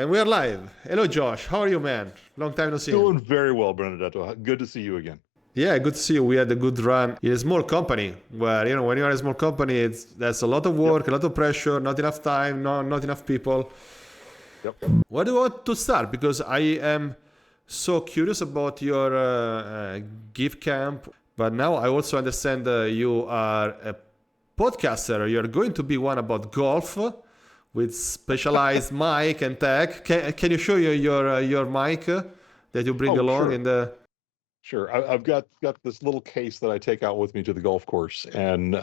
And we are live. Hello, Josh. How are you, man? Long time no see. Doing very well, Benedetto. Good to see you again. Yeah, good to see you. We had a good run in a small company where, when you are a small company, there's a lot of Yep. work, a lot of pressure, not enough time, not enough people. Yep. Where do you want to start? Because I am so curious about your GiveCamp, but now I also understand you are a podcaster. You're going to be one about golf with specialized mic and tech. Can you show your mic that you bring Oh, along sure. in the? Sure. I've got this little case that I take out with me to the golf course, and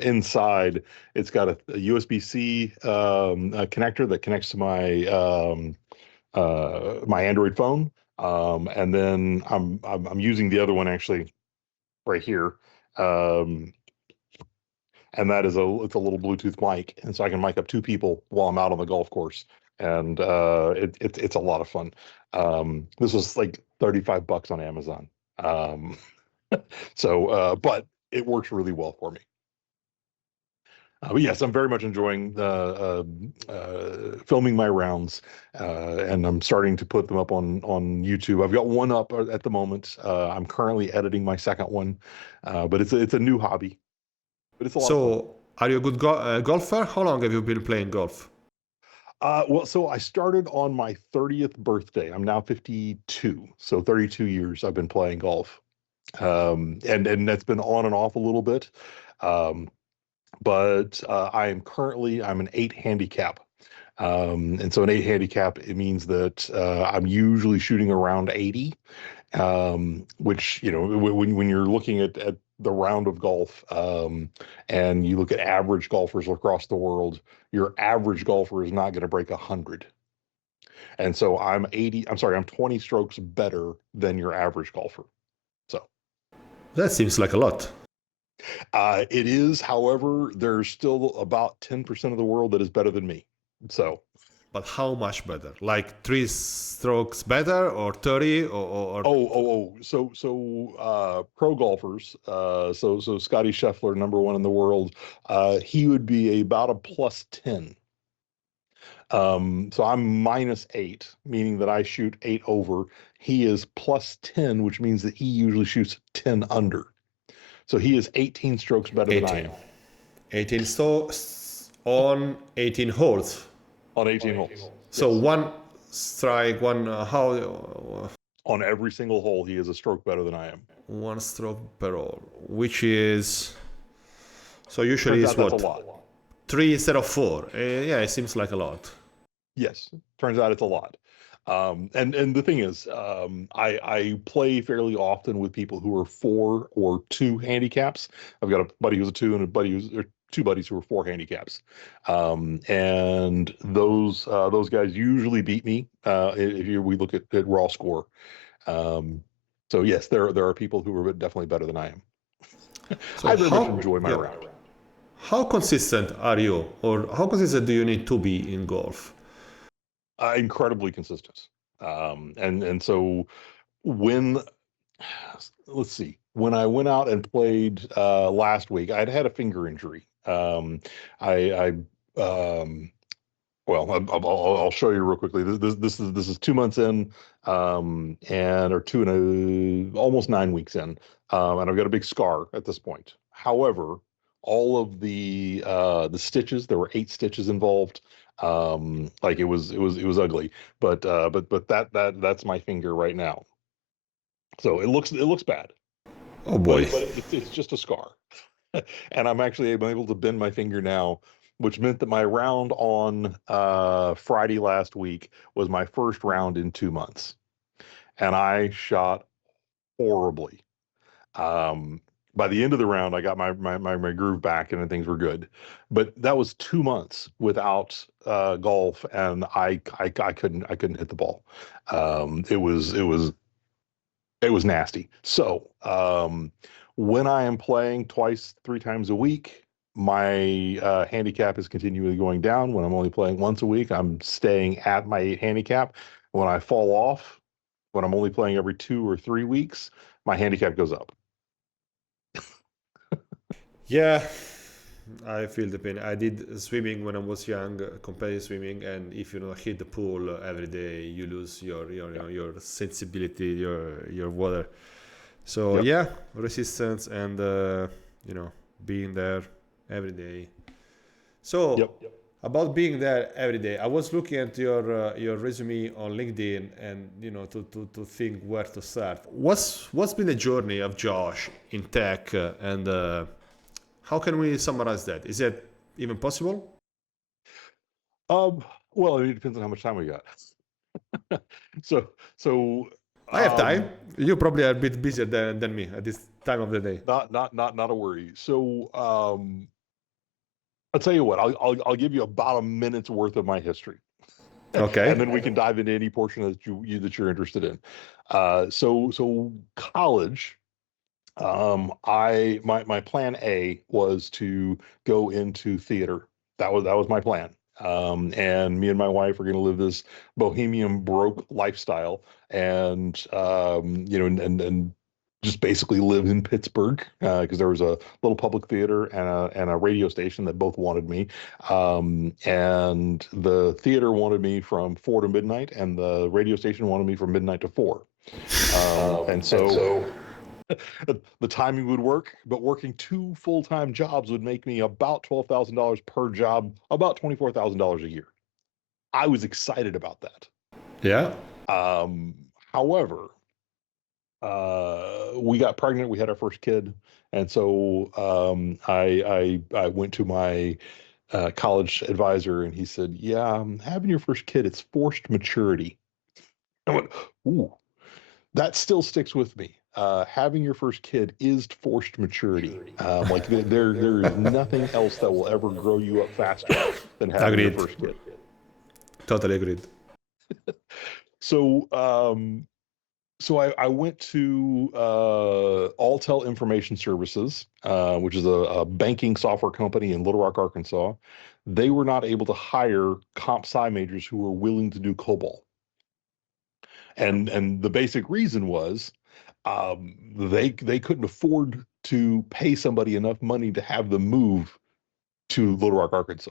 inside it's got a USB-C a connector that connects to my Android phone, and then I'm using the other one actually right here, um, and that is it's a little Bluetooth mic, and so I can mic up two people while I'm out on the golf course, and it's a lot of fun. This was like $35 on Amazon, um, but it works really well for me. But yes, I'm very much enjoying filming my rounds, and I'm starting to put them up on YouTube. I've got one up at the moment. I'm currently editing my second one, but it's a new hobby, but it's a lot of fun. So, are you a good golfer? How long have you been playing golf? Well, so I started on my 30th birthday. I'm now 52, so 32 years I've been playing golf, and that's been on and off a little bit. Um, but I'm an 8 handicap, and so an 8 handicap, it means that I'm usually shooting around 80, which when you're looking at the round of golf, and you look at average golfers across the world, your average golfer is not going to break 100. And so I'm 20 strokes better than your average golfer. So That seems like a lot. it is, however, there's still about 10% of the world that is better than me. So But how much better? Like 3 strokes better, or 30, or pro golfers, so Scotty Scheffler, number one in the world, he would be about a plus 10. So I'm -8, meaning that I shoot 8 over. He is plus 10, which means that he usually shoots 10 under. So he is 18 strokes better than I 18. am 18 strokes on 18 holes. on 18 holes. So Yes. one strike, how On every single hole, he is a stroke better than I am. 1 stroke per hole, which is, so usually Turns it's out that's what, a lot. 3 instead of 4. Yeah, it seems like a lot. Yes, turns out it's a lot. And the thing is, I play fairly often with people who are 4 or 2 handicaps. I've got a buddy who's a 2 and or 2 buddies who are 4 handicaps. And those guys usually beat me we look at raw score. So yes, there are people who are definitely better than I am. So I very much enjoy my yeah, round. how consistent are you, or how consistent do you need to be in golf? Incredibly consistent. And so when let's see, when I went out and played last week, I'd had a finger injury. I um, well, I'll show you real quickly. This is 2 months in, and or almost 9 weeks in, and I've got a big scar at this point. However, all of the stitches, there were 8 stitches involved. Like it was ugly, but that's my finger right now. So it looks bad, Oh boy. but it's just a scar. And I'm actually able to bend my finger now, which meant that my round on Friday last week was my first round in 2 months, and I shot horribly. Um, by the end of the round, I got my groove back and things were good, but that was 2 months without golf, and I couldn't hit the ball. It was nasty. So when I am playing twice, 3 times a week, my handicap is continually going down. When I'm only playing once a week, I'm staying at my 8 handicap. When I fall off, when I'm only playing every 2 or 3 weeks, my handicap goes up. Yeah, I feel the pain. I did swimming when I was young, competitive swimming, and if you hit the pool every day, you lose Yeah. your sensibility, your water. So Yep. yeah, resistance and being there every day. Yep. So about being there every day, I was looking at your resume on LinkedIn, and to think where to start. What's been the journey of Josh in tech, and how can we summarize that? Is that even possible? Um, well, it depends on how much time we got. So, so, I have um, time. You probably are a bit busier than me at this time of the day. not a worry. So, I'll tell you what. I'll give you about a minute's worth of my history, and Okay. then we can dive into any portion that that you're interested in. So college. My plan A was to go into theater. That was my plan. And me and my wife are going to live this bohemian broke lifestyle, and and just basically live in Pittsburgh because there was a little public theater and a radio station that both wanted me. And the theater wanted me from 4 to midnight, and the radio station wanted me from midnight to 4. And And so so the timing would work, but working two full-time jobs would make me about $12,000 per job, about $24,000 a year. I was excited about that. yeah. Um, However, we got pregnant. We had our first kid, and so I went to my college advisor, and he said, "Yeah, having your first kid, it's forced maturity." I went, "Ooh, that still sticks with me. Having your first kid is forced maturity. Like there is nothing else that will ever grow you up faster than having your Agreed. first kid." Totally agreed. So I went to Alltel Information Services, which is a banking software company in Little Rock, Arkansas. They were not able to hire comp sci majors who were willing to do COBOL, and the basic reason was they couldn't afford to pay somebody enough money to have them move to Little Rock, Arkansas.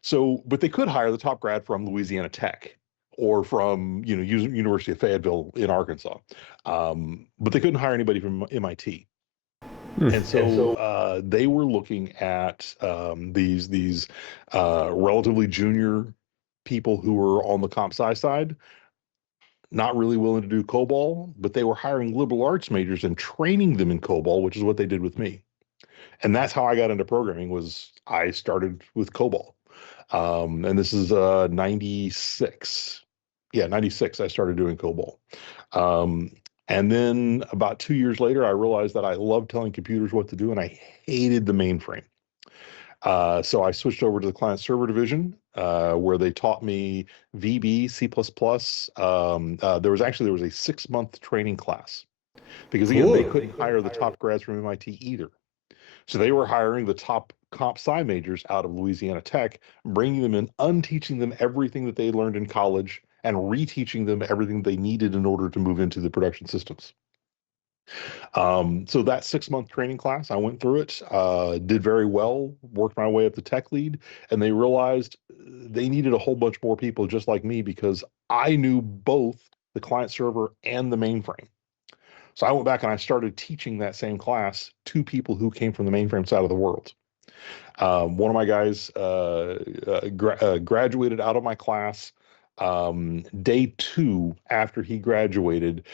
So, but they could hire the top grad from Louisiana Tech or from University of Fayetteville in Arkansas, but they couldn't hire anybody from MIT. And so they were looking at these relatively junior people who were on the comp sci side, not really willing to do COBOL, but they were hiring liberal arts majors and training them in COBOL, which is what they did with me. And that's how I got into programming. Was I started with COBOL, and this is 96. Yeah, 96. I started doing COBOL. Um, and then about 2 years later, I realized that I loved telling computers what to do, and I hated the mainframe. So I switched over to the client server division, where they taught me VB, C++. There was a 6 month training class because again, they Cool. couldn't hire the top grads from MIT either. So they were hiring the top comp sci majors out of Louisiana Tech, bringing them in, unteaching them everything that they learned in college, and reteaching them everything they needed in order to move into the production systems. So that 6 month training class, I went through it, did very well, worked my way up to tech lead, and they realized they needed a whole bunch more people just like me because I knew both the client server and the mainframe. So I went back and I started teaching that same class to people who came from the mainframe side of the world. One of my guys graduated out of my class. Day 2 after he graduated,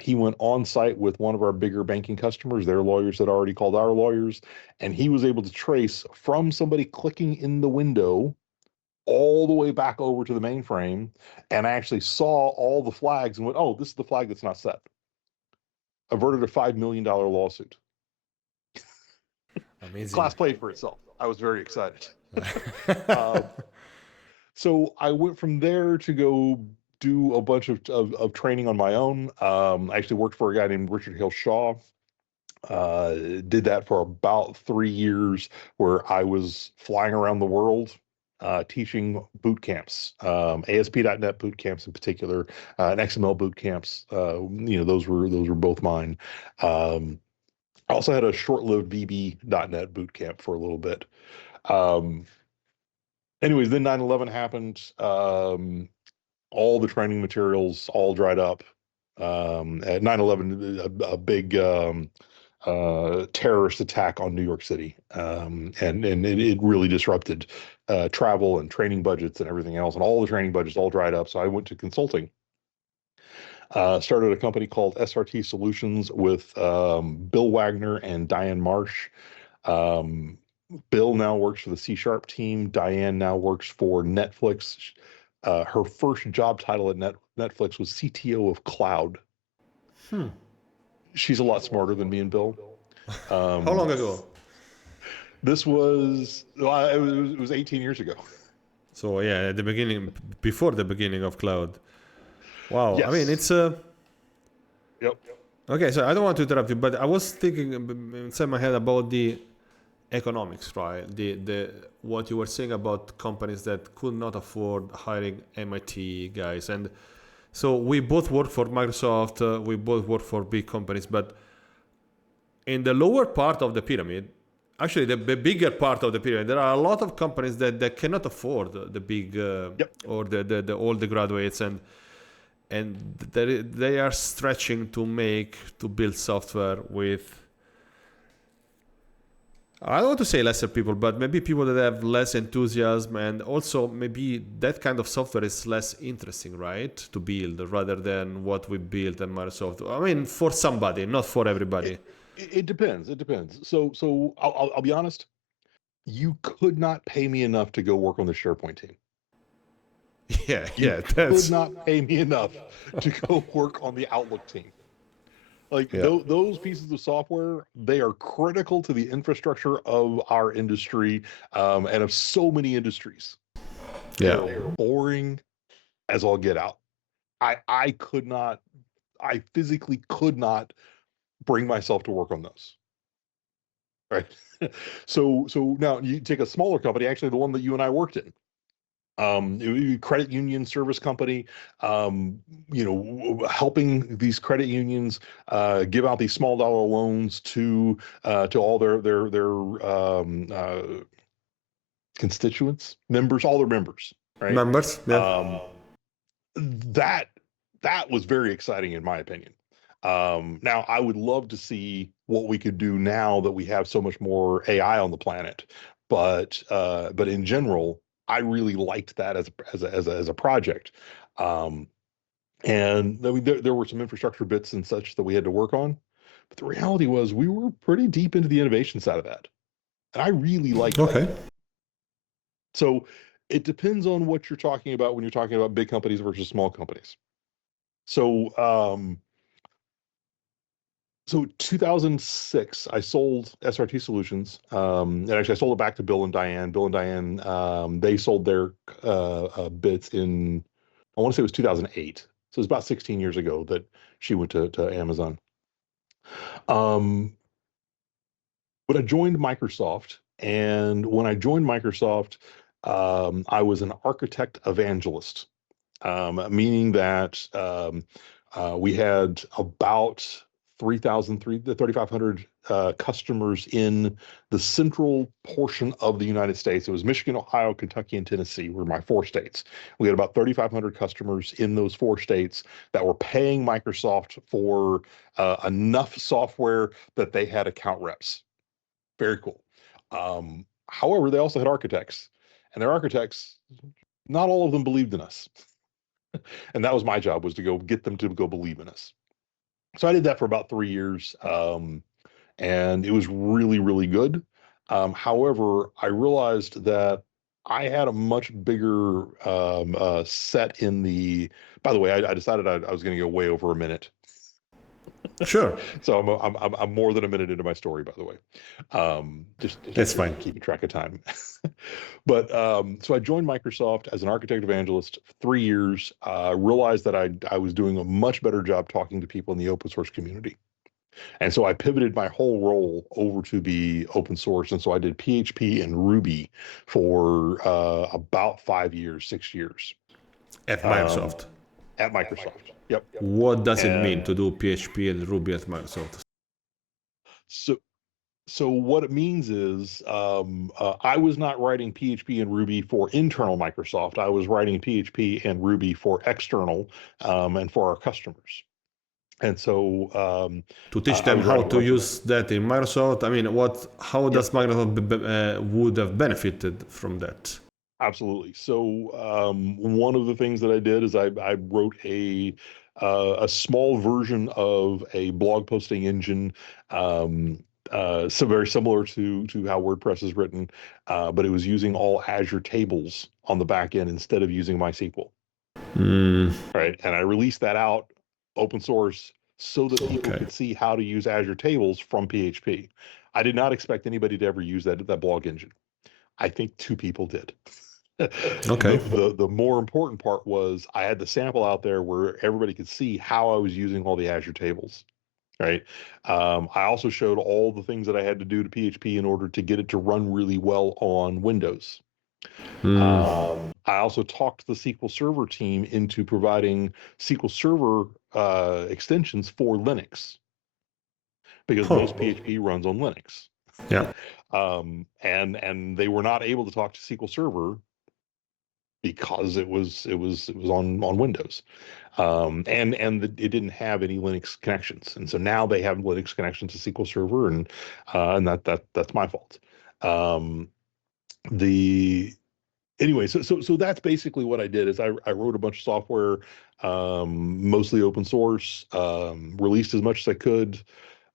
he went on site with one of our bigger banking customers. Their lawyers had already called our lawyers, and he was able to trace from somebody clicking in the window all the way back over to the mainframe, and I actually saw all the flags and went, "Oh, this is the flag that's not set." Averted a $5 million lawsuit. Amazing. Class played for itself. I was very excited. Uh, so I went from there to go do a bunch of training on my own. I actually worked for a guy named Richard Hill Shaw. Did that for about 3 years, where I was flying around the world teaching boot camps, ASP.NET boot camps in particular, and XML boot camps. Those were both mine. Um, I also had a short-lived VB.NET boot camp for a little bit. Um, Anyways, then 9/11 happened. All the training materials all dried up. At 9/11, a big terrorist attack on New York City, and it really disrupted travel and training budgets and everything else, and all the training budgets all dried up. So I went to consulting. Started a company called SRT Solutions with Bill Wagner and Diane Marsh. Um, Bill now works for the C# team. Diane now works for Netflix. Her first job title at Netflix was CTO of Cloud. She's a lot smarter than me and Bill. How long ago? This was, well, it was 18 years ago. So yeah, at the beginning, before the beginning of cloud. Wow. I mean, Yes. it's Yep. okay. So I don't want to interrupt you, but I was thinking inside my head about the economics, right? The what you were saying about companies that could not afford hiring MIT guys, and so we both work for Microsoft. We both work for big companies, but in the lower part of the pyramid, actually the bigger part of the pyramid, there are a lot of companies that cannot afford the big Yep. or the all the graduates, and they are stretching to build software with, I don't want to say lesser people, but maybe people that have less enthusiasm, and also maybe that kind of software is less interesting, right, to build rather than what we built at Microsoft. I mean, for somebody, not for everybody. It depends. It depends. So I'll be honest. You could not pay me enough to go work on the SharePoint team. Yeah, You yeah, could that's not pay me enough to go work on the Outlook team. Like yeah, those pieces of software, they are critical to the infrastructure of our industry, and of so many industries. They yeah. are boring as all get out. I could not, I physically could not bring myself to work on those. Right. So now you take a smaller company, actually the one that you and I worked in. Credit union service company, helping these credit unions give out these small dollar loans to all their constituents, members, all their members, right? Members, yeah. Um, that that was very exciting in my opinion. Now I would love to see what we could do now that we have so much more AI on the planet, but in general, I really liked that as a project. Um, and I mean, there were some infrastructure bits and such that we had to work on, but the reality was we were pretty deep into the innovation side of that, and I really liked that. Okay. So it depends on what you're talking about when you're talking about big companies versus small companies. So, so 2006, I sold SRT Solutions, and actually I sold it back to Bill and Diane. Bill and Diane, they sold their bits in, I want to say it was 2008. So it was about 16 years ago that she went to Amazon. Um, but I joined Microsoft, and when I joined Microsoft, I was an architect evangelist, meaning that we had about 3,500 customers in the central portion of the United States. It was Michigan, Ohio, Kentucky, and Tennessee were my four states. We had about 3,500 customers in those four states that were paying Microsoft for enough software that they had account reps. Very cool. However, they also had architects, and their architects, not all of them believed in us. And that was my job, was to go get them to go believe in us. So I did that for about 3 years, and it was really, really good. However, I realized that I had a much bigger set in the. By the way, I decided I was going to go way over a minute. Sure. So I'm more than a minute into my story, by the way. Just That's keep fine. keeping track of time. But so I joined Microsoft as an architect evangelist for 3 years. Realized that I was doing a much better job talking to people in the open source community, and so I pivoted my whole role over to be open source. And so I did PHP and Ruby for about 5 years, 6 years At um, Microsoft. at Microsoft. Yep. What does it mean And to do PHP and Ruby at Microsoft? So so what it means is I was not writing PHP and Ruby for internal Microsoft. I was writing PHP and Ruby for external and for our customers. And so To teach I them was how writing a to bunch of use that in Microsoft? I mean, how Yep, does Microsoft would have benefited from that? absolutely. So one of the things that I did is I wrote a small version of a blog posting engine, so very similar to how WordPress is written, but it was using all Azure tables on the back end instead of using MySQL. Mm, Right, and I released that out open source so that people okay. could see how to use Azure tables from PHP. I did not expect anybody to ever use that blog engine. I think two people did. Okay. The more important part was I had the sample out there where everybody could see how I was using all the Azure tables. Right. I also showed all the things that I had to do to PHP in order to get it to run really well on Windows. Mm. I also talked the SQL Server team into providing SQL Server extensions for Linux because most Oh, PHP runs on Linux. yeah. And they were not able to talk to SQL Server because it was on Windows, it didn't have any Linux connections, and so now they have Linux connections to SQL Server, and that's my fault. Um, the Anyway, so that's basically what I did is I wrote a bunch of software, mostly open source, released as much as I could.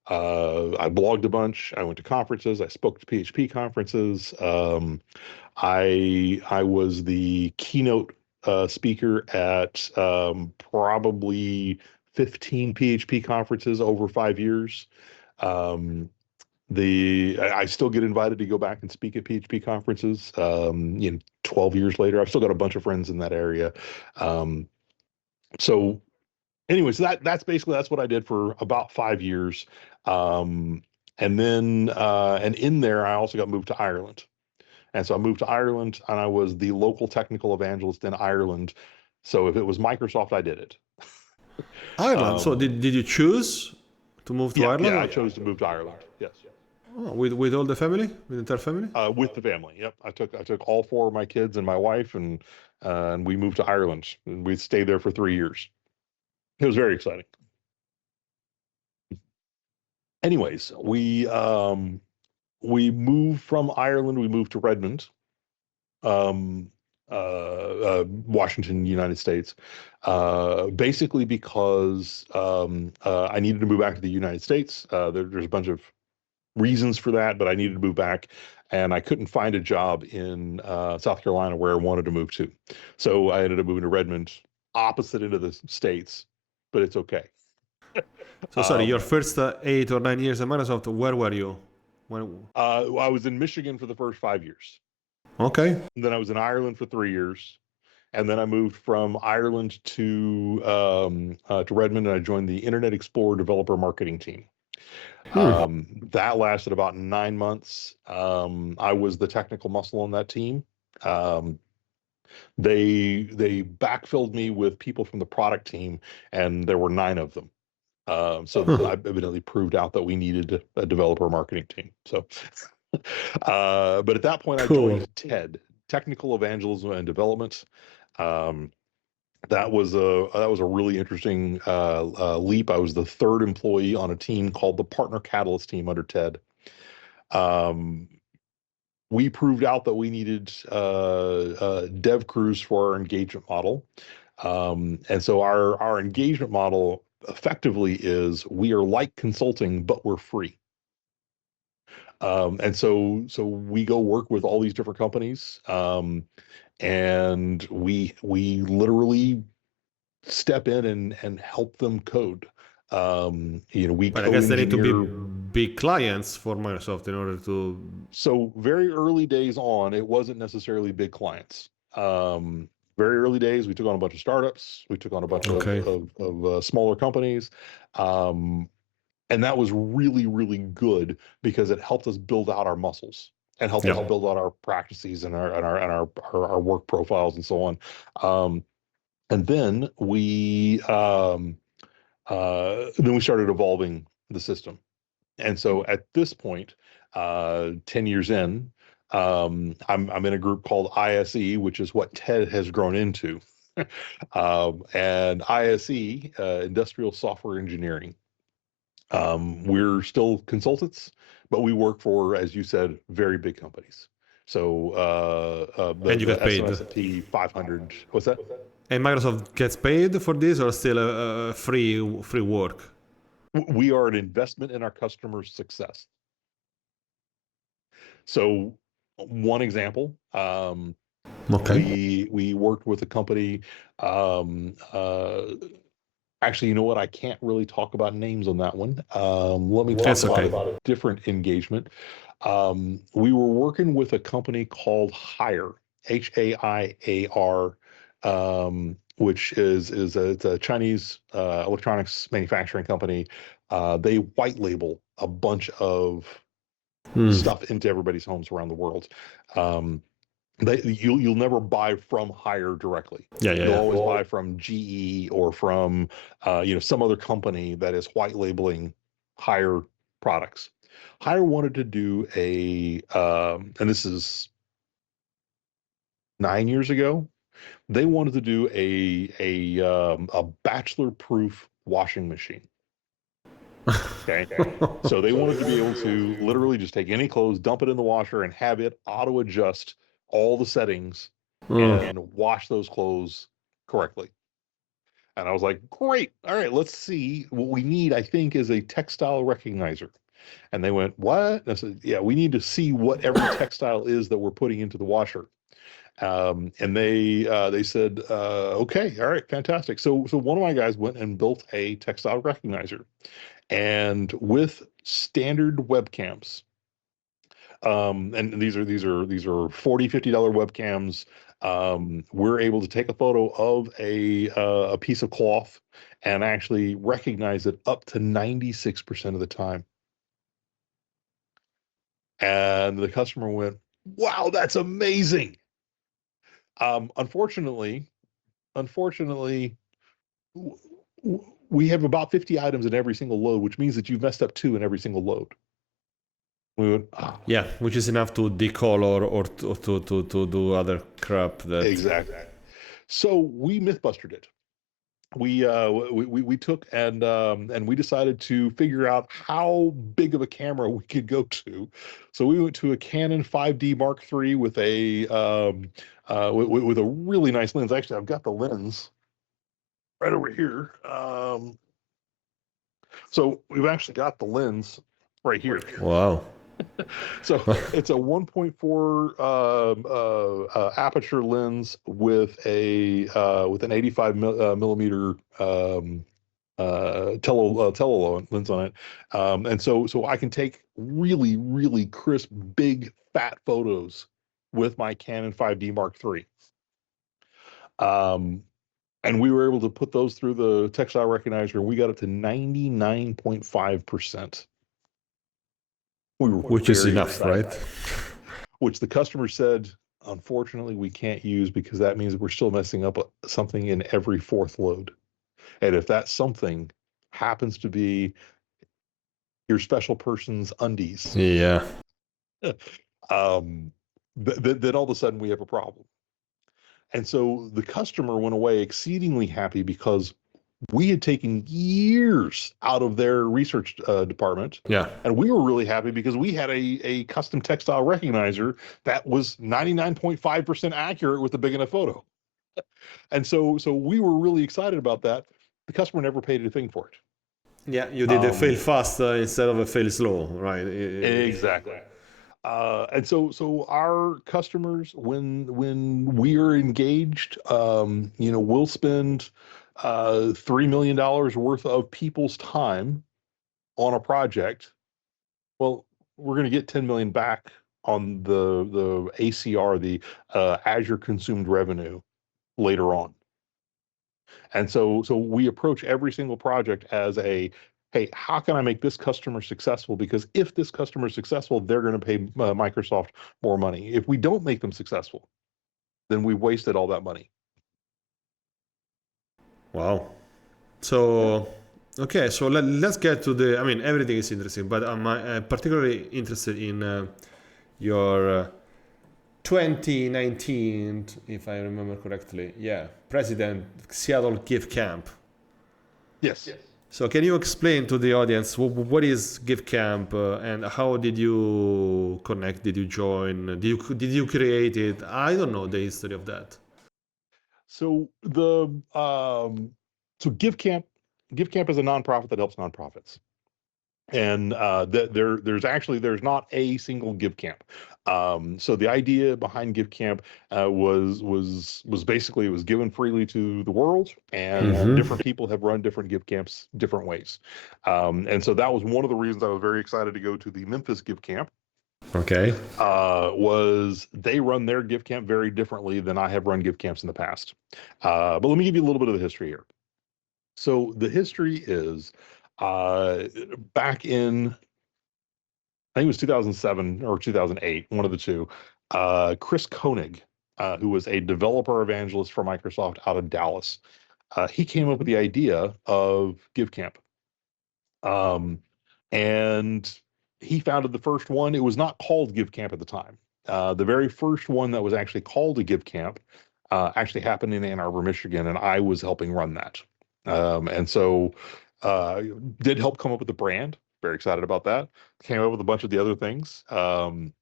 I blogged a bunch. I went to conferences. I spoke to PHP conferences. I was the keynote speaker at probably 15 PHP conferences over 5 years. Um, I still get invited to go back and speak at PHP conferences. 12 years later, I've still got a bunch of friends in that area. Um, so anyway, so that's basically that's what I did for about 5 years. Um, and in there, I also got moved to Ireland. And so I moved to Ireland and I was the local technical evangelist in Ireland. So if it was Microsoft, I did it. Ireland. So Um, did you choose to move to yeah, I Ireland? chose to move to Ireland. Yes. Oh, with all the family, with the entire family? With the family. Yep. I took all four of my kids and my wife and we moved to Ireland. And we stayed there for 3 years. It was very exciting. Anyways, we moved from Ireland. We moved to Redmond, Washington, United States, basically because I needed to move back to the United States. There's a bunch of reasons for that, but I needed to move back, and I couldn't find a job in South Carolina where I wanted to move to. So I ended up moving to Redmond, opposite end of the states, but it's okay. So sorry, your Um, first 8 or 9 years at Microsoft, where were you? When? I was in Michigan for the first 5 years. Okay. Then I was in Ireland for 3 years, and then I moved from Ireland to Redmond, and I joined the Internet Explorer developer marketing team. That lasted about 9 months. I was the technical muscle on that team. Um, they backfilled me with people from the product team, and there were nine of them. So I evidently proved out that we needed a developer marketing team. So, but at that point, I Cool. joined TED, Technical Evangelism and Development. Um, that was a really interesting leap. I was the third employee on a team called the Partner Catalyst team under TED. Um, we proved out that we needed dev crews for our engagement model. And so our engagement model effectively is we are like consulting, but we're free. And so we go work with all these different companies, and we literally step in and help them code. We But I code guess they need to be engineer. big clients for Microsoft in order to. So very early days on, it wasn't necessarily big clients. Very early days, we took on a bunch of startups. We took on a bunch of Okay. smaller companies, um, and that was really really good because it helped us build out our muscles and helped us Yeah. build out our practices and our work profiles and so on. And then we started evolving the system. And so at this point, 10 years in, I'm in a group called ISE, which is what TED has grown into. And ISE, Industrial Software Engineering. We're still consultants, but we work for, as you said, very big companies. So And you the get paid. S&P 500, what's that? And Microsoft gets paid for this, or still a free work? We are an investment in our customers' success. So one example, Okay. we worked with a company. Um, uh, Actually, you know what? I can't really talk about names on that one. Let me talk That's about okay. a different engagement. We were working with a company called Haier, Haiar, which it's a Chinese electronics manufacturing company. They white label a bunch of Hmm. stuff into everybody's homes around the world. Um, you'll never buy from Haier directly. Yeah, yeah, You'll yeah. always buy from GE or from some other company that is white labeling Haier products. Haier wanted to do and this is 9 years ago. They wanted to do a bachelor proof washing machine. Okay. So they wanted to be able to literally just take any clothes, dump it in the washer, and have it auto adjust all the settings Mm. and wash those clothes correctly. And I was like, great. All right, let's see. What we need, I think, is a textile recognizer. And they went, what? And I said, yeah, we need to see what every textile is that we're putting into the washer. And they said, okay, all right, fantastic. So one of my guys went and built a textile recognizer, and with standard webcams, and these are $40-$50 webcams. We're able to take a photo of a piece of cloth and actually recognize it up to 96% of the time. And the customer went, wow, that's amazing. Unfortunately, we have about 50 items in every single load, which means that you've messed up two in every single load. We went, ah, Yeah, which is enough to decolor or to do other crap that. exactly. So we mythbustered it. We took and we decided to figure out how big of a camera we could go to. So we went to a Canon 5D Mark III with with a really nice lens. Actually, I've got the lens right over here. So we've actually got the lens right here. Wow. So it's a 1.4 aperture lens with an 85 millimeter tele lens on it, and so I can take really crisp, big, fat photos with my Canon 5D Mark III. Um, and we were able to put those through the textile recognizer, and we got up to 99.5%. We were Which is very enough, excited, right? which the customer said, unfortunately, we can't use because that means we're still messing up something in every fourth load. And if that something happens to be your special person's undies, Yeah. um, then all of a sudden we have a problem. And so the customer went away exceedingly happy because we had taken years out of their research department. Yeah. And we were really happy because we had a custom textile recognizer that was 99.5% accurate with a big enough photo. And so we were really excited about that. The customer never paid anything for Yeah, you it. did a fail fast instead of a fail slow, right? Exactly. And so our customers, when we are engaged, we'll spend $3 million worth of people's time on a project. Well, we're going to get 10 million back on the ACR, the Azure consumed revenue later on. And so we approach every single project as hey, how can I make this customer successful? Because if this customer is successful, they're going to pay Microsoft more money. If we don't make them successful, then we've wasted all that money. Wow. Yeah. So Okay, so let's get to the. I mean, everything is interesting, but I'm particularly interested in your 2019, if I remember correctly. Yeah, President Seattle GiveCamp. Yes. So can you explain to the audience what is GiveCamp and how did you connect? Did you join? Did you create it? I don't know the history of that. So the so GiveCamp is a nonprofit that helps nonprofits. And there's not a single give camp. So the idea behind give camp was basically it was given freely to the world, and different people have run different give camps different ways. And so that was one of the reasons I was very excited to go to the Memphis give camp. Okay. Was they run their give camp very differently than I have run give camps in the past. But let me give you a little bit of the history here. So the history is uh, back in I think it was 2007 or 2008, one of the two. Chris Koenig, who was a developer evangelist for Microsoft out of Dallas, he came up with the idea of GiveCamp. Um, and he founded the first one. It was not called GiveCamp at the time. The very first one that was actually called a GiveCamp actually happened in Ann Arbor, Michigan, and I was helping run that. And so did help come up with the brand. Very excited about that. Came up with a bunch of the other things. And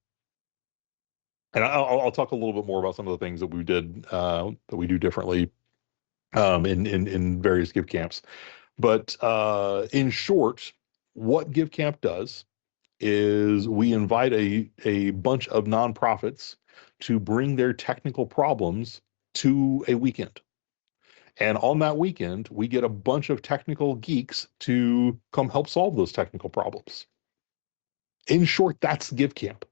I'll talk a little bit more about some of the things that we did that we do differently in various give camps. But in short, what Give Camp does is we invite a bunch of nonprofits to bring their technical problems to a weekend. And on that weekend, we get a bunch of technical geeks to come help solve those technical problems. In short, that's Give Camp.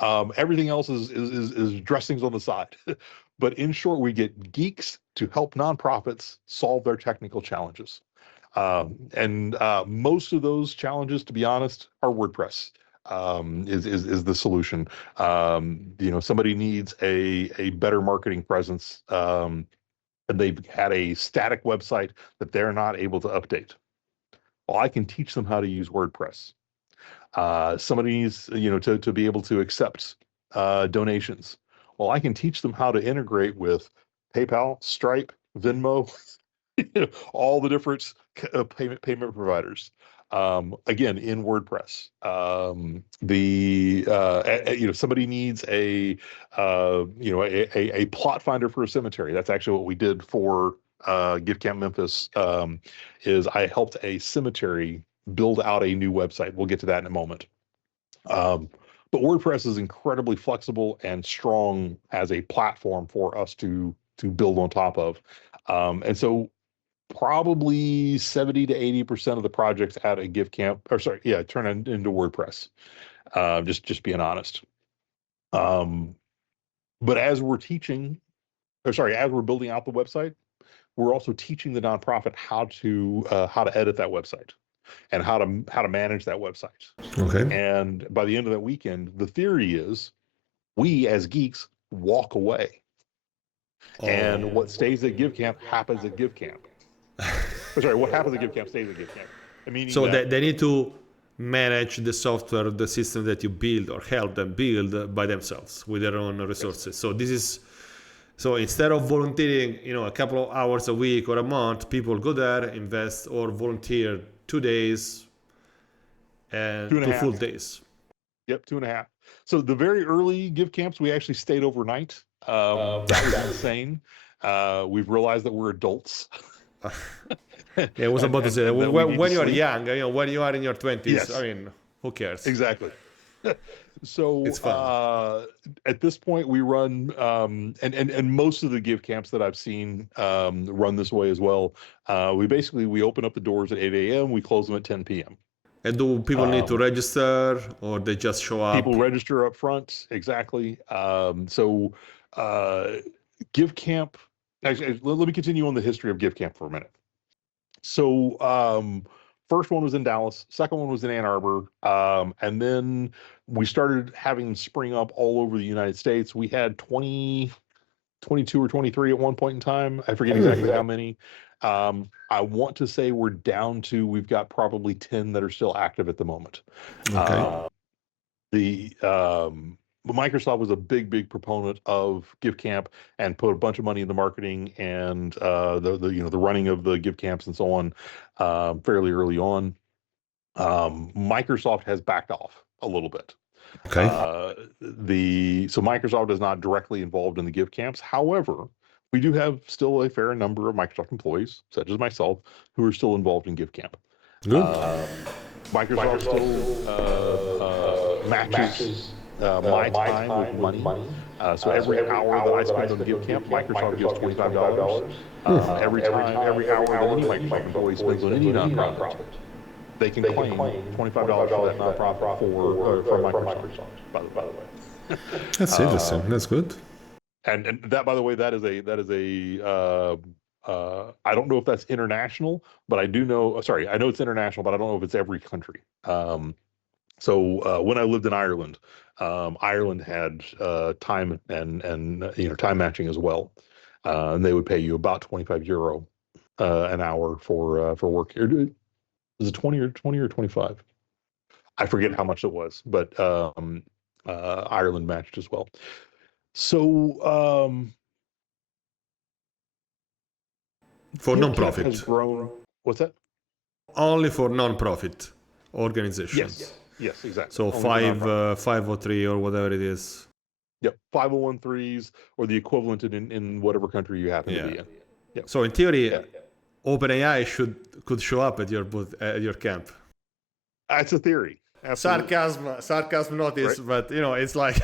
Everything else is dressings on the side. But in short, we get geeks to help nonprofits solve their technical challenges. And most of those challenges, to be honest, are WordPress. Is the solution. Somebody needs a better marketing presence, and they've had a static website that they're not able to update. Well, I can teach them how to use WordPress. Somebody needs, to be able to accept donations. Well, I can teach them how to integrate with PayPal, Stripe, Venmo, all the different payment providers. Again, in WordPress, somebody needs a plot finder for a cemetery. That's actually what we did for Give Camp Memphis. Is I helped a cemetery build out a new website. We'll get to that in a moment. But WordPress is incredibly flexible and strong as a platform for us to build on top of. And so probably 70 to 80% of the projects at a give camp, or sorry, yeah, turn into WordPress. Just being honest. But as we're teaching, or sorry, as we're building out the website, we're also teaching the nonprofit how to edit that website and how to manage that website. Okay. And by the end of that weekend, the theory is we as geeks walk away. And what stays at Give Camp happens at Give Camp. Or sorry, what happens at Give Camp stays at Give Camp. Meaning So that they need to manage the software, the system that you build or help them build by themselves with their own resources. So this is so instead of volunteering, a couple of hours a week or a month, people go there, invest, or volunteer 2 days two and and a 2 full half. days. Yep, 2.5. So the very early Give Camps, we actually stayed overnight. That was insane. We've realized that we're adults. Yeah, I was about to say that and that we need to when you are sleep. young, when you are in your 20s, I Yes, mean, who cares? exactly. So It's fun. at this point, we run and most of the give camps that I've seen run this way as well. We open up the doors at 8 a.m. We close them at 10 p.m. And do people need to register or they just show up? People register up front, exactly. So uh, give camp. Actually, let me continue on the history of give camp for a minute. So first one was in Dallas, second one was in Ann Arbor, and then we started having them spring up all over the United States. We had 22 or 23 at one point in time. I forget exactly how many. I want to say we've got probably 10 that are still active at the moment. Okay. Microsoft was a big proponent of GiveCamp and put a bunch of money into marketing and the running of the GiveCamps and so on fairly early on. Microsoft has backed off a little bit. Okay. So Microsoft is not directly involved in the GiveCamps. However, we do have still a fair number of Microsoft employees, such as myself, who are still involved in GiveCamp. Good. Microsoft still matches my time with money. So every hour that I spend on GiveCamp, Microsoft gives $25. Every hour that any Microsoft employee spends on any nonprofit, they can claim $25 for that nonprofit from Microsoft. By the way, That's interesting. That's good. and that, by the way, that is a I don't know if that's international, but I do know. Sorry, I know it's international, but I don't know if it's every country. So when I lived in Ireland, Ireland had time and time matching as well, and they would pay you about €25 an hour for work. Was it 20 or 25? I forget how much it was, but Ireland matched as well. So For GiveCamp non-profit. has grown. What's that? Only for non-profit organizations. Yes, exactly. So Only 503 or whatever it is. Yep, 501(c)(3)s or the equivalent in whatever country you happen to be in. Yep. So in theory, OpenAI could show up at your booth at your camp. That's a theory. Absolutely. Sarcasm notice, right? But it's like.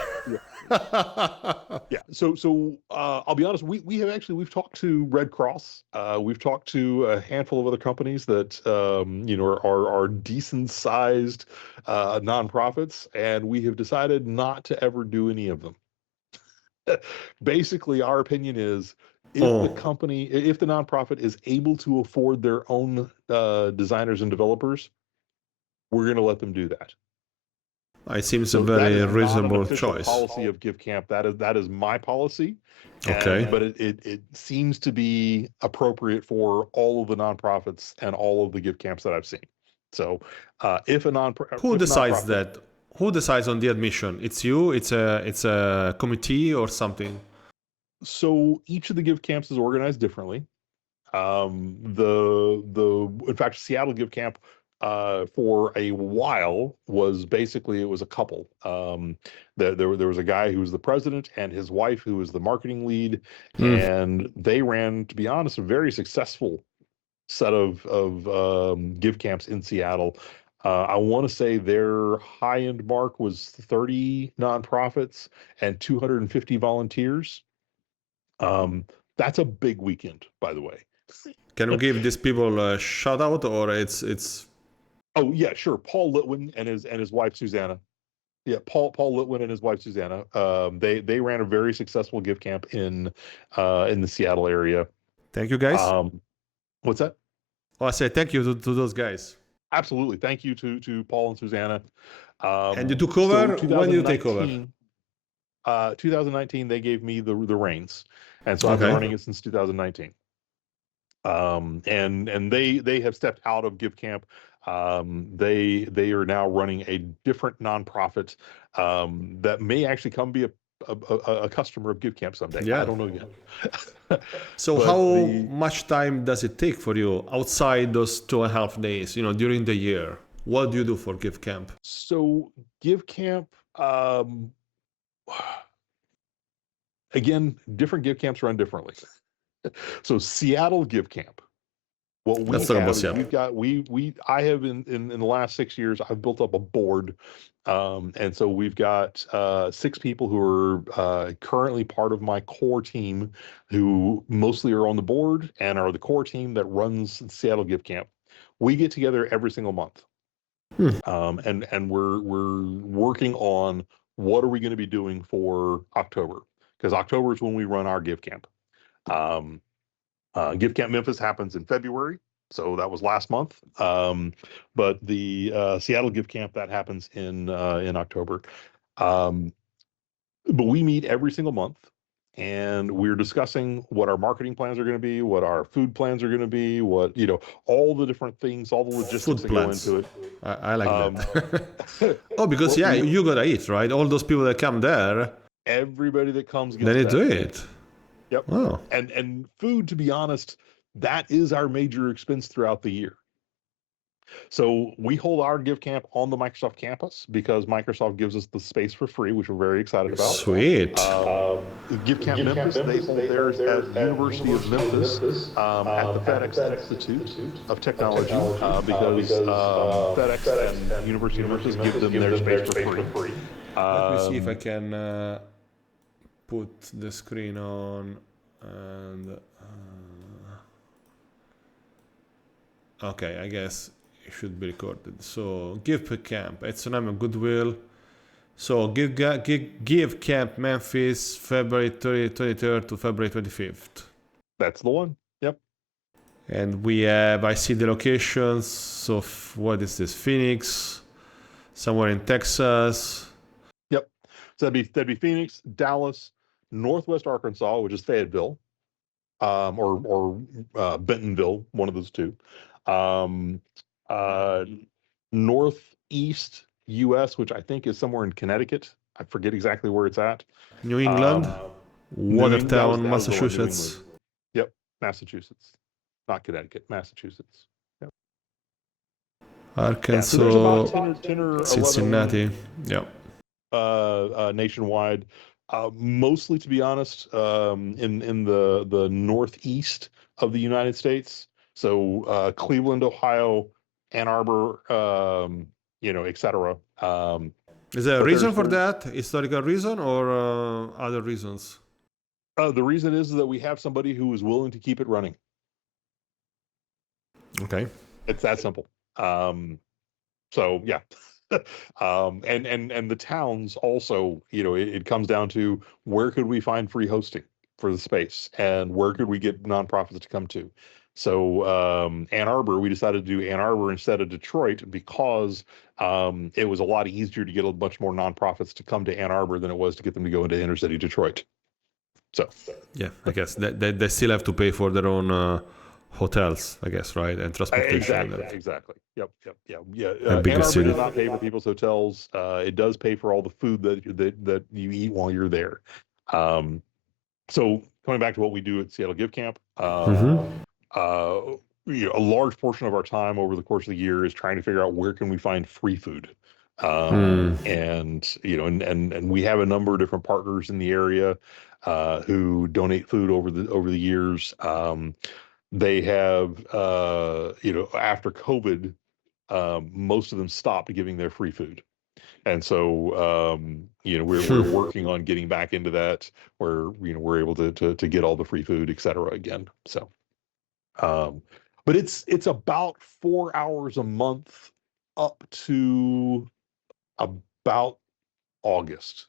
Yeah. So I'll be honest. We've talked to Red Cross. We've talked to a handful of other companies that are decent sized nonprofits, and we have decided not to ever do any of them. Basically, our opinion is if the nonprofit is able to afford their own designers and developers, we're going to let them do that. It seems a very reasonable choice. Policy of GiveCamp. That is my policy. Okay. But it seems to be appropriate for all of the nonprofits and all of the GiveCamps that I've seen. So if a nonprofit, who decides that? Who decides on the admission? It's you. It's a committee or something. So each of the GiveCamps is organized differently. In fact, Seattle GiveCamp for a while was basically it was a couple. There was a guy who was the president and his wife who was the marketing lead, and they ran, to be honest, a very successful set of GiveCamps in Seattle. I want to say their high-end mark was 30 nonprofits and 250 volunteers. That's a big weekend, by the way. Can you give these people a shout out, or it's? Oh yeah, sure. Paul Litwin and his wife Susanna. Yeah, Paul Litwin and his wife Susanna. They ran a very successful GiveCamp in the Seattle area. Thank you, guys. What's that? Oh, I say thank you to those guys. Absolutely, thank you to Paul and Susanna. And you took over. When did you take over? 2019, they gave me the reins, and so I've been running it since 2019. And they have stepped out of GiveCamp. They are now running a different nonprofit that may actually come be a customer of GiveCamp someday. Yeah. I don't know yet. So how much time does it take for you outside those 2.5 days, during the year? What do you do for GiveCamp? So GiveCamp, again, different GiveCamps run differently. So Seattle GiveCamp. What we have is I have in the last 6 years, I've built up a board. And so we've got 6 people who are currently part of my core team who mostly are on the board and are the core team that runs Seattle GiveCamp. We get together every single month. And we're working on what are we going to be doing for October, because October is when we run our GiveCamp. GiveCamp Memphis happens in February, so that was last month. But the Seattle GiveCamp, that happens in October. But we meet every single month. and we're discussing what our marketing plans are going to be, what our food plans are going to be, what, all the different things, all the logistics Food that go plans. into it. I like that. Oh, because Well, you gotta eat, right? All those people that come there, everybody that comes they gets need to fed. eat. Yep. Oh, And food, to be honest, that is our major expense throughout the year. So we hold our Give Camp on the Microsoft campus because Microsoft gives us the space for free, which we're very excited about. sweet. Give Camp Memphis, they hold theirs at University of Memphis at the FedEx Institute of Technology because FedEx and University of Memphis give them their space for free. Let me see if I can put the screen on and okay, I guess it should be recorded. So Give Camp, it's an name of goodwill. So give Camp Memphis, February 23rd to February 25th. That's the one. Yep. And we have, I see the locations. So what is this? Phoenix, somewhere in Texas. Yep. So that'd be Phoenix, Dallas, Northwest Arkansas, which is Fayetteville, or Bentonville, one of those two. Uh, Northeast U.S., which I think is somewhere in Connecticut. I forget exactly where it's at. New England, Watertown, that was the one, New Massachusetts. England. Yep, Massachusetts, not Connecticut, Massachusetts. Yep. Arkansas, Yeah, so there's about 10 or 11 Cincinnati. Yeah. nationwide. Mostly, to be honest, in the northeast of the United States. So Cleveland, Ohio, Ann Arbor, etc. Is there a reason for that? Historical reason or other reasons? The reason is that we have somebody who is willing to keep it running. Okay. It's that simple. So yeah. And the towns also, it comes down to where could we find free hosting for the space and where could we get nonprofits to come to. So Ann Arbor, we decided to do Ann Arbor instead of Detroit because it was a lot easier to get a bunch more nonprofits to come to Ann Arbor than it was to get them to go into inner city Detroit. So yeah, I guess they still have to pay for their own hotels, I guess, right, and transportation. Exactly. Yep. Yeah. And bigger Ann Arbor city. does not pay for people's hotels. It does pay for all the food that you eat while you're there. So coming back to what we do at Seattle GiveCamp, a large portion of our time over the course of the year is trying to figure out where can we find free food. And we have a number of different partners in the area who donate food over the years. They have, after COVID, most of them stopped giving their free food. And so, we're working on getting back into that where, we're able to get all the free food, et cetera, again. So, but it's about 4 hours a month up to about August.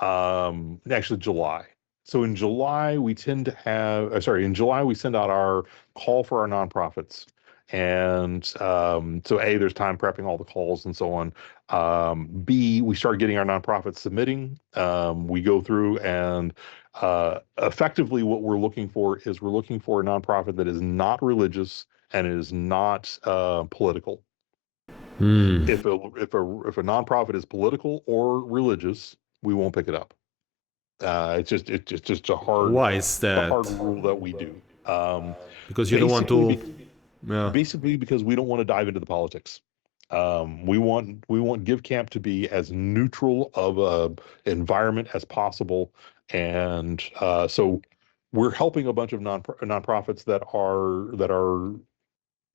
Actually July. So in July, we tend to have, in July, we send out our call for our nonprofits. And so A, there's time prepping all the calls and so on. B, we start getting our nonprofits submitting. We go through and effectively what we're looking for is we're looking for a nonprofit that is not religious and is not political. If a nonprofit is political or religious, we won't pick it up. It's just a hard Why is that? a hard rule that we do. Because you don't want to. Basically, because we don't want to dive into the politics. We want Give Camp to be as neutral of a environment as possible, and so we're helping a bunch of nonprofits that are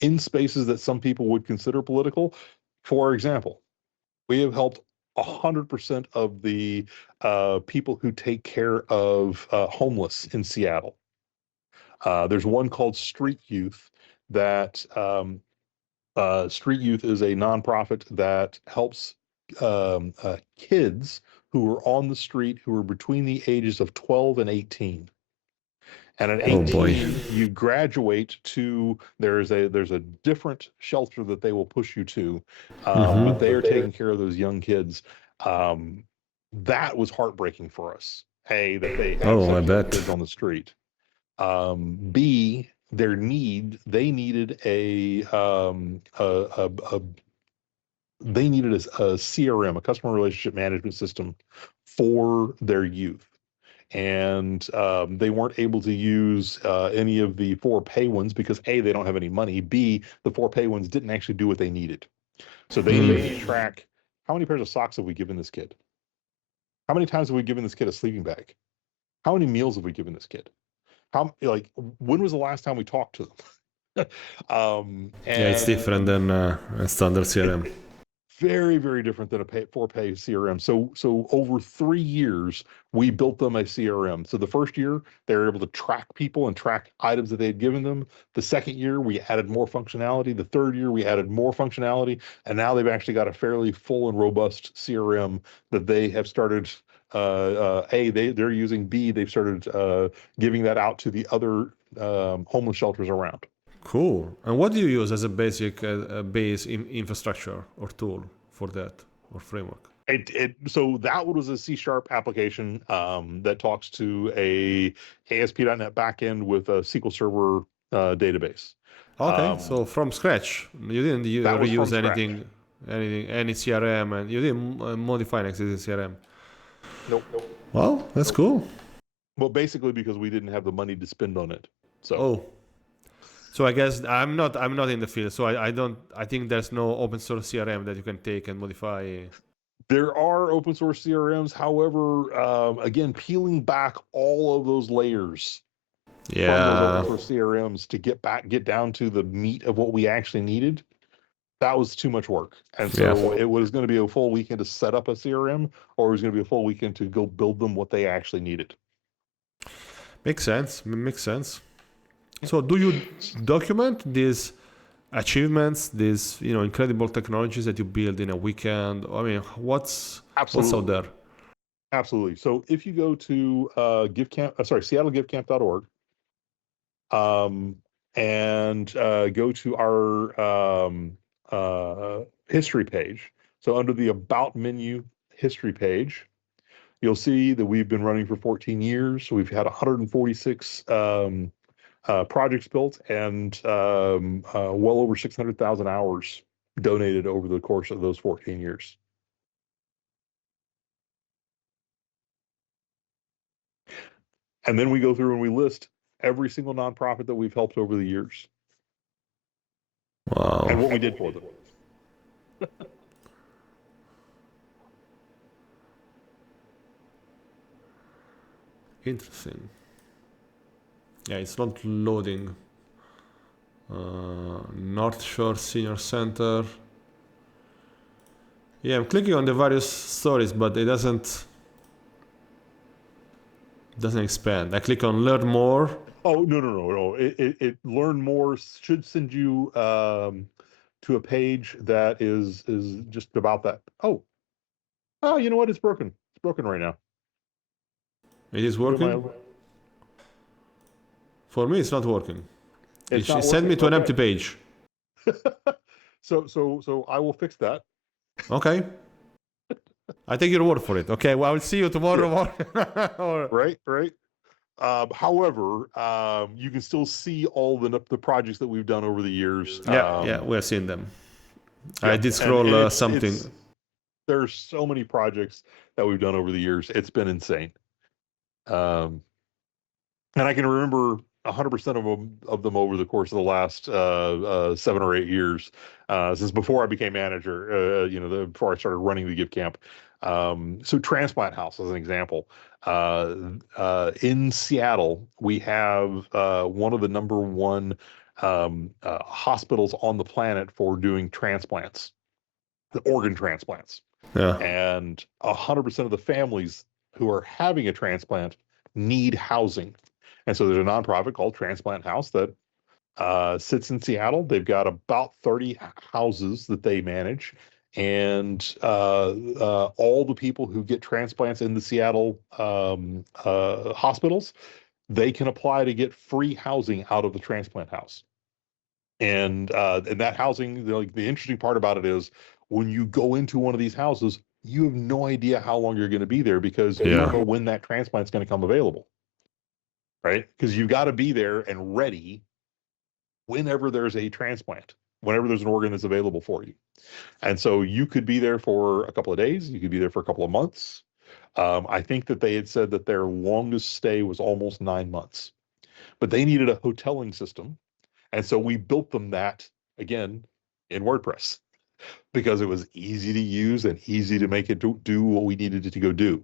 in spaces that some people would consider political. For example, we have helped 100% of the people who take care of homeless in Seattle. There's one called Street Youth that Street Youth is a nonprofit that helps kids who are on the street who are between the ages of 12 and 18. And at 18, you graduate to there's a different shelter that they will push you to, but they are taking care of those young kids. That was heartbreaking for us A, that they have Oh, I such young bet. kids on the street. B, they needed they needed a CRM, a customer relationship management system for their youth. And they weren't able to use any of the 4Pay ones because A, they don't have any money. B, the 4Pay ones didn't actually do what they needed. So they needed to track how many pairs of socks have we given this kid? How many times have we given this kid a sleeping bag? How many meals have we given this kid? How, like, when was the last time we talked to them? Yeah, it's And different than a standard CRM. very, very different than a 4Pay CRM. So over 3 years, we built them a CRM. So the first year, they were able to track people and track items that they had given them. The second year, we added more functionality. The third year, we added more functionality. And now they've actually got a fairly full and robust CRM that they have started. They're using. B, they've started giving that out to the other homeless shelters around. Cool. And what do you use as a basic base infrastructure or tool for that or framework? So that one was a C# application that talks to a ASP.NET backend with a SQL Server database. Okay, so from scratch, you didn't That was from reuse scratch. any CRM, and you didn't modify an existing CRM. Nope. Well, that's Nope. cool. Well, basically because we didn't have the money to spend on it. So Oh, so I guess I'm not in the field, so I don't I think there's no open source CRM that you can take and modify. there are open source CRMs. However, again, peeling back all of those layers from those open Yeah, source CRMs to get down to the meat of what we actually needed, that was too much work. And yeah, so it was going to be a full weekend to set up a CRM, or it was going to be a full weekend to go build them what they actually needed. makes sense. Makes sense. So do you document these achievements, these incredible technologies that you build in a weekend? I mean, what's out Absolutely. there? Absolutely. So if you go to SeattleGiveCamp.org, um, and go to our history page. So under the About menu history page, you'll see that we've been running for 14 years. So we've had 146 projects built and well over 600,000 hours donated over the course of those 14 years. And then we go through and we list every single nonprofit that we've helped over the years and Wow, what we did for them. interesting. Yeah, it's not loading. North Shore Senior Center. Yeah, I'm clicking on the various stories, but it doesn't expand. I click on learn more. Oh, no. It learn more should send you to a page that is just about that. Oh, you know what? It's broken. It's broken right now. It is Go to working. my. For me, it's not working. It's It not sent me working. to an Okay. empty page. So I will fix that. Okay, I take your word for it. Okay, well, I will see you tomorrow Yeah. morning. Or, Right. However, you can still see all the projects that we've done over the years. yeah, we're seeing them. I Yeah, did and scroll it's something. there's so many projects that we've done over the years. It's been insane. Um, and I can remember 100% of them over the course of the last 7 or 8 years, since before I became manager. Before I started running the Give Camp. So Transplant House, as an example, in Seattle, we have one of the number one hospitals on the planet for doing transplants, the organ transplants, Yeah, and 100% of the families who are having a transplant need housing. And so there's a nonprofit called Transplant House that sits in Seattle. They've got about 30 houses that they manage. And all the people who get transplants in the Seattle hospitals, they can apply to get free housing out of the transplant house. And that housing, the interesting part about it is when you go into one of these houses, you have no idea how long you're going to be there because you Yeah. don't know when that transplant's going to come available, right? Because you've got to be there and ready whenever there's a transplant, whenever there's an organ that's available for you. And so you could be there for a couple of days, you could be there for a couple of months. I think that they had said that their longest stay was almost 9 months, but they needed a hoteling system. And so we built them that again in WordPress because it was easy to use and easy to make it do what we needed it to go do.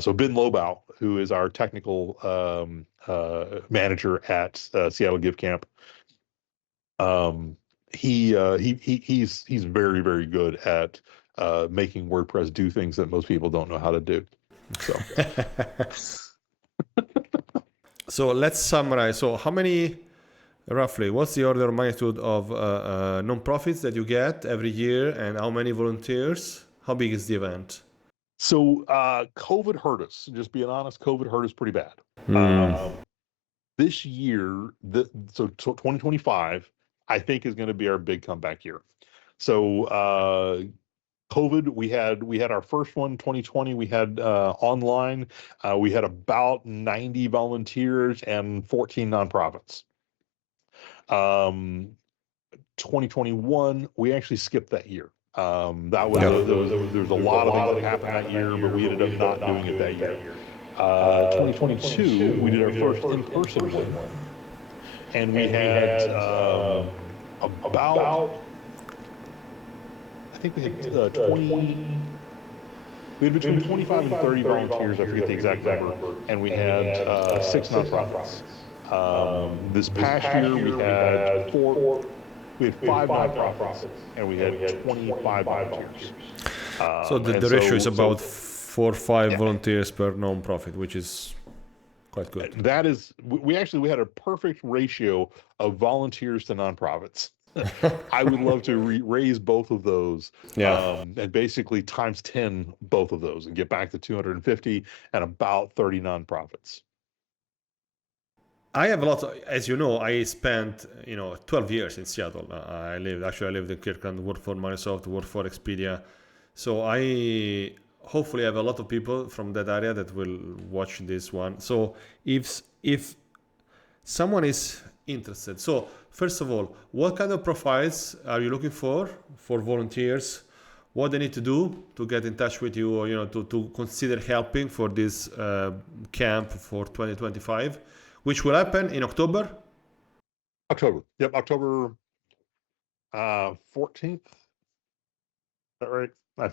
So Ben Lobau, who is our technical manager at Seattle GiveCamp, he's very, very good at making WordPress do things that most people don't know how to do. So So let's summarize. So how many, roughly, what's the order of magnitude of non-profits that you get every year, and how many volunteers? How big is the event? So COVID hurt us. Just being honest, COVID hurt us pretty bad. This year, so 2025, I think is going to be our big comeback year. So COVID, we had our first one, 2020. We had online. We had about 90 volunteers and 14 nonprofits. 2021, we actually skipped that year. That was there was a lot of things that happened that year, but we ended up not doing it that year. 2022, we did our first in-person one, and we had about, I think we had 20. We had between 25 and 30 volunteers. I forget the exact number, and we had 6 nonprofits. This past year, we had 5 nonprofits, and we had 25 volunteers. So the ratio is about 4 or 5 volunteers per non-profit, which is quite good. That is, we had a perfect ratio of volunteers to nonprofits. I would love to raise both of those, and basically times 10 both of those, and get back to 250 and about 30 nonprofits. I have a lot of, as you know, I spent 12 years in Seattle. I lived in Kirkland, worked for Microsoft, worked for Expedia. So I hopefully have a lot of people from that area that will watch this one. So if someone is interested, so first of all, what kind of profiles are you looking for volunteers? What they need to do to get in touch with you, or to consider helping for this camp for 2025, which will happen in October. Yep, October 14th. Is that right?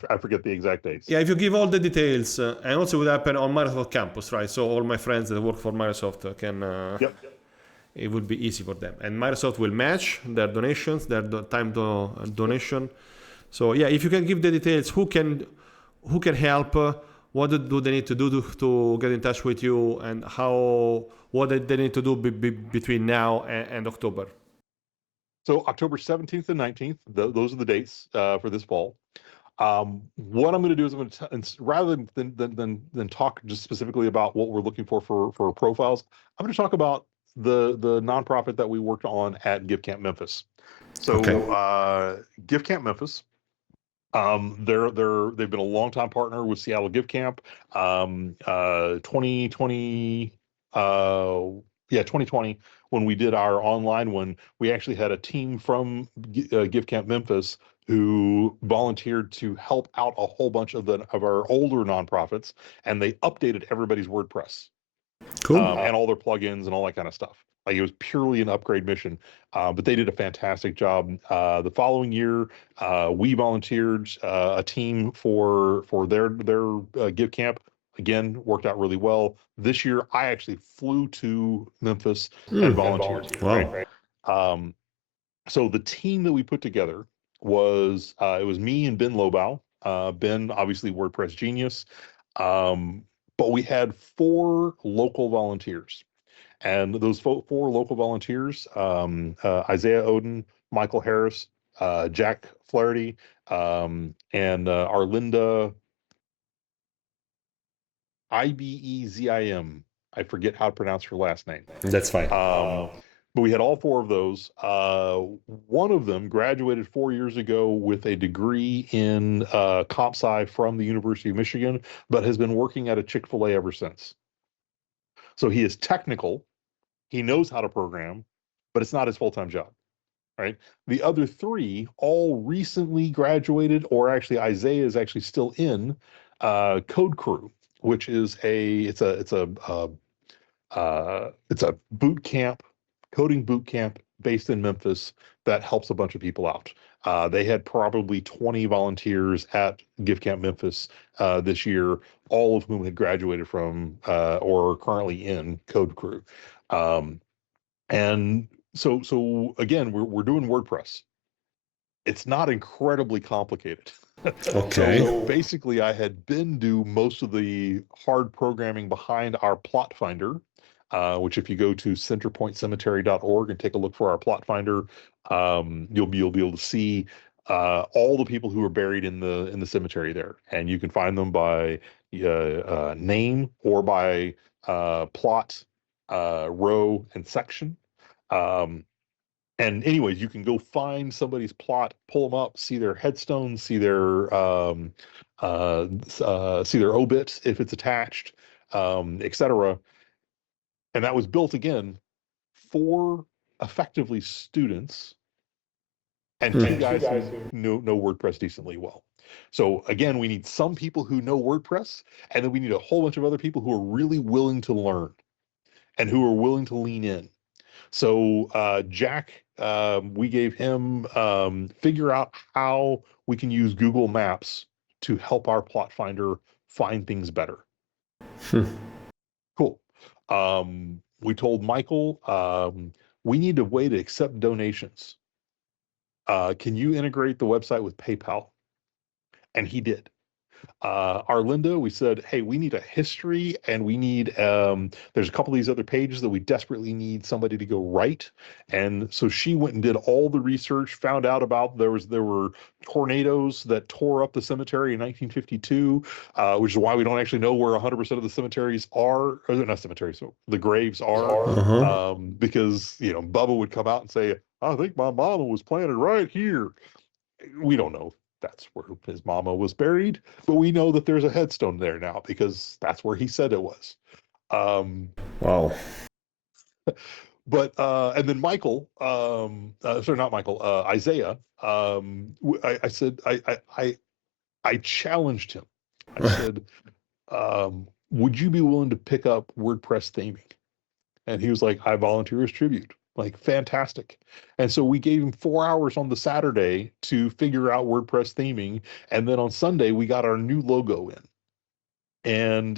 I forget the exact dates. Yeah, if you give all the details, and also it will happen on Microsoft campus, right? So all my friends that work for Microsoft can. It would be easy for them, and Microsoft will match their donations, their time donation. So yeah, if you can give the details, who can help, what do they need to do to get in touch with you, and what they need to do between now and October. So October 17th and 19th, those are the dates for this fall. What I'm going to do is I'm going to, rather than talk just specifically about what we're looking for profiles, I'm going to talk about the nonprofit that we worked on at GiveCamp Memphis. So GiveCamp Memphis, they've been a longtime partner with Seattle GiveCamp. 2020, when we did our online one, we actually had a team from GiveCamp Memphis who volunteered to help out a whole bunch of our older nonprofits, and they updated everybody's WordPress. Cool. And all their plugins and all that kind of stuff. Like, it was purely an upgrade mission, but they did a fantastic job. The following year, we volunteered a team for their GiveCamp. Again, worked out really well. This year, I actually flew to Memphis and volunteered. Wow. Right? So the team that we put together was it was me and Ben Lobau. Ben, obviously WordPress genius, but we had 4 local volunteers. And those 4 local volunteers, Isaiah Oden, Michael Harris, Jack Flaherty, and Arlinda Ibezim. I forget how to pronounce her last name. That's fine. But we had all four of those. One of them graduated 4 years ago with a degree in comp sci from the University of Michigan, but has been working at a Chick-fil-A ever since. So he is technical. He knows how to program, but it's not his full-time job. Right. The other three all recently graduated, or actually Isaiah is actually still in Code Crew, which is it's a boot camp, coding boot camp based in Memphis that helps a bunch of people out. They had probably 20 volunteers at GiveCamp Memphis this year, all of whom had graduated from or are currently in Code Crew. And so again, we're doing WordPress. It's not incredibly complicated. Okay. So basically, I had been do most of the hard programming behind our plot finder, which if you go to centerpointcemetery.org and take a look for our plot finder, you'll be able to see all the people who are buried in the cemetery there, and you can find them by name or by plot, row, and section. Um, and anyways, you can go find somebody's plot, pull them up, see their headstone, see their obit if it's attached, etc. And that was built again for effectively students and two guys who know WordPress decently well. So again, we need some people who know WordPress, and then we need a whole bunch of other people who are really willing to learn and who are willing to lean in. So Jack, we gave him figure out how we can use Google Maps to help our plot finder find things better. Cool. We told Michael we need a way to accept donations. Can you integrate the website with PayPal? And he did. Arlinda, we said, hey, we need a history, and we need there's a couple of these other pages that we desperately need somebody to go write. And so she went and did all the research, found out about there were tornadoes that tore up the cemetery in 1952, which is why we don't actually know where 100% of the cemeteries are, or not cemeteries, so the graves are, because Bubba would come out and say, I think my mama was planted right here. We don't know that's where his mama was buried, but we know that there's a headstone there now because that's where he said it was. Wow. But and then Michael, sorry, not Michael, Isaiah. I said I challenged him. I said, would you be willing to pick up WordPress theming? And he was like, I volunteer as tribute. Like, fantastic. And so we gave him 4 hours on the Saturday to figure out WordPress theming. And then on Sunday, we got our new logo in. And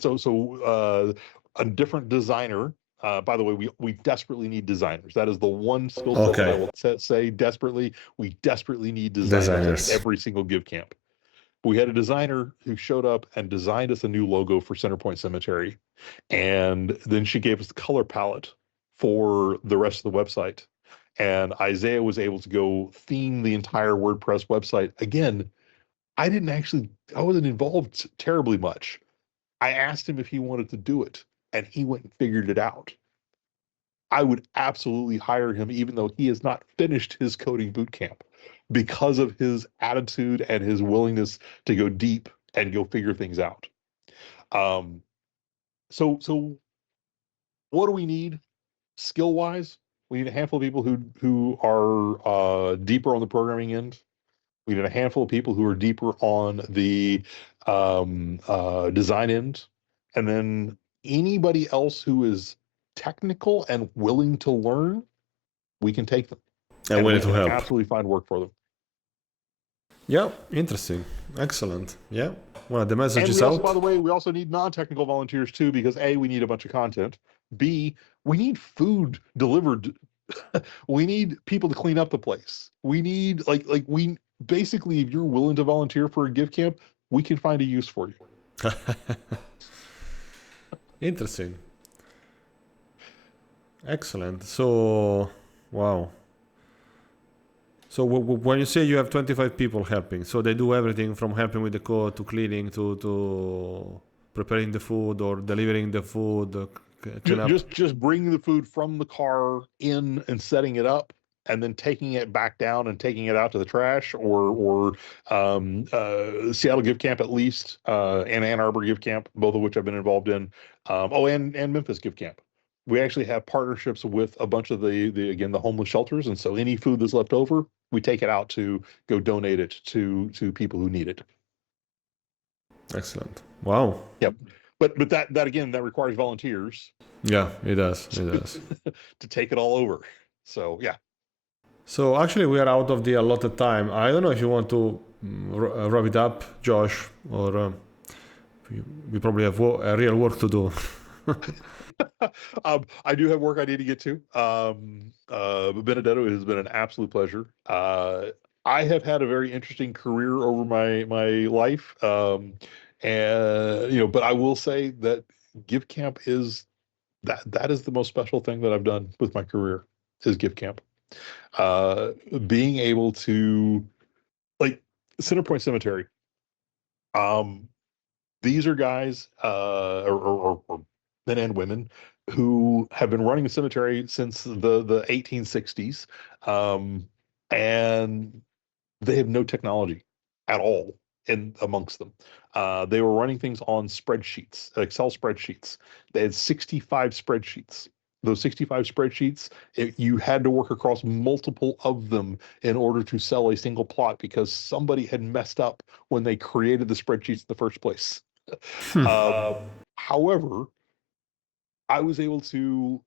so a different designer. By the way, we desperately need designers. That is the one skill set that I will say desperately. We desperately need designers. At every single GiveCamp. We had a designer who showed up and designed us a new logo for Centerpoint Cemetery. And then she gave us the color palette for the rest of the website. And Isaiah was able to go theme the entire WordPress website. Again, I wasn't involved terribly much. I asked him if he wanted to do it, and he went and figured it out. I would absolutely hire him, even though he has not finished his coding boot camp, because of his attitude and his willingness to go deep and go figure things out. So what do we need skill-wise? We need a handful of people who are deeper on the programming end. We need a handful of people who are deeper on the design end, and then anybody else who is technical and willing to learn, we can take them, and we willing to can help. absolutely find work for them. Yeah, interesting, excellent. Yeah, well, the message And is we also, out. by the way, we also need non-technical volunteers too, because A, we need a bunch of content. B, we need food delivered. We need people to clean up the place. We need we basically, if you're willing to volunteer for a GiveCamp, we can find a use for you. Interesting. Excellent. So, wow. So when you say you have 25 people helping, so they do everything from helping with the code to cleaning to preparing the food or delivering the food, clean up? Just bringing the food from the car in and setting it up, and then taking it back down and taking it out to the trash, or Seattle GiveCamp at least, and Ann Arbor GiveCamp, both of which I've been involved in. And Memphis GiveCamp. We actually have partnerships with a bunch of the homeless shelters, and so any food that's left over, we take it out to go donate it to people who need it. Excellent. Wow. Yep. But that again, that requires volunteers. Yeah, it does. It does. To take it all over. So yeah. So actually, we are out of the allotted time. I don't know if you want to wrap it up, Josh, or we probably have real work to do. I do have work I need to get to. Benedetto, it has been an absolute pleasure. I have had a very interesting career over my life, and but I will say that GiveCamp is that is the most special thing that I've done with my career is GiveCamp. Being able to, like, Centerpoint Cemetery. These are guys, or men and women who have been running the cemetery since the 1860s, and they have no technology at all in amongst them. They were running things on spreadsheets, Excel spreadsheets. They had 65 spreadsheets. Those 65 spreadsheets, you had to work across multiple of them in order to sell a single plot because somebody had messed up when they created the spreadsheets in the first place. However, I was able to,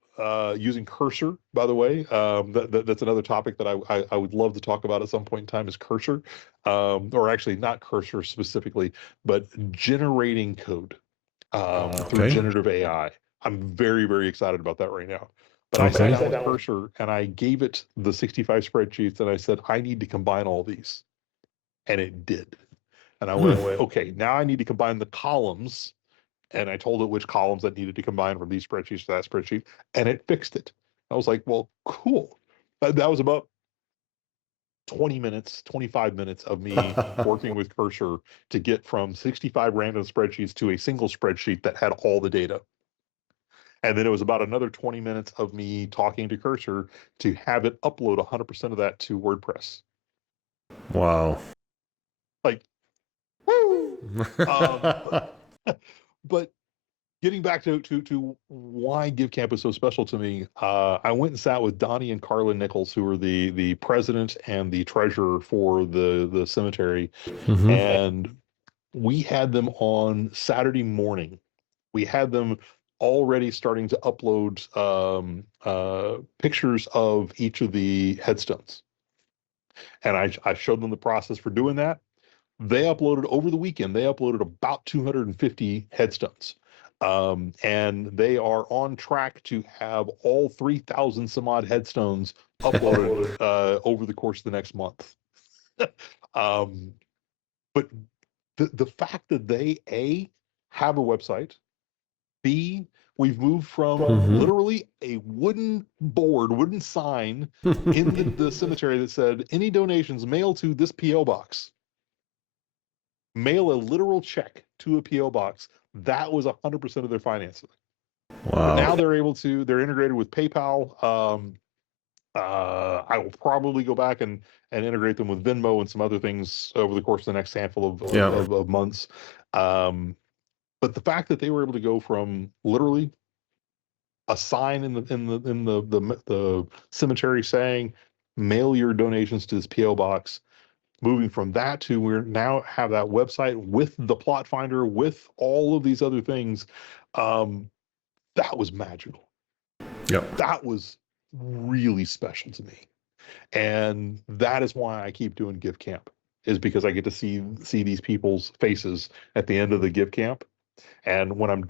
using Cursor, by the way, that's another topic that I would love to talk about at some point in time is Cursor, or actually not Cursor specifically, but generating code through generative AI. I'm very, very excited about that right now. But I sat down with Cursor and I gave it the 65 spreadsheets and I said, I need to combine all these. And it did. And I went, okay, now I need to combine the columns. And I told it which columns that needed to combine from these spreadsheets to that spreadsheet, and it fixed it. I was like, well, cool. That was about 20 minutes, 25 minutes of me working with Cursor to get from 65 random spreadsheets to a single spreadsheet that had all the data. And then it was about another 20 minutes of me talking to Cursor to have it upload 100% of that to WordPress. Wow. Like, woo! But getting back to why GiveCamp is so special to me, I went and sat with Donnie and Carlin Nichols, who are the president and the treasurer for the cemetery, and we had them on Saturday morning. We had them already starting to upload pictures of each of the headstones, and I showed them the process for doing that. They uploaded over the weekend. They uploaded about 250 headstones. And they are on track to have all 3,000 some odd headstones uploaded over the course of the next month. But the fact that they have a website, B, we've moved from literally a wooden board, wooden sign in the cemetery that said, any donations mail to this P.O. box. Mail a literal check to a P.O. box. That was 100% of their financing. Wow. Now they're integrated with PayPal. I will probably go back and integrate them with Venmo and some other things over the course of the next handful of months. But the fact that they were able to go from literally a sign in the cemetery saying, mail your donations to this P.O. box, moving from that to we now have that website with the plot finder, with all of these other things, that was magical. Yep. That was really special to me. And that is why I keep doing GiveCamp, is because I get to see these people's faces at the end of the GiveCamp. And when I'm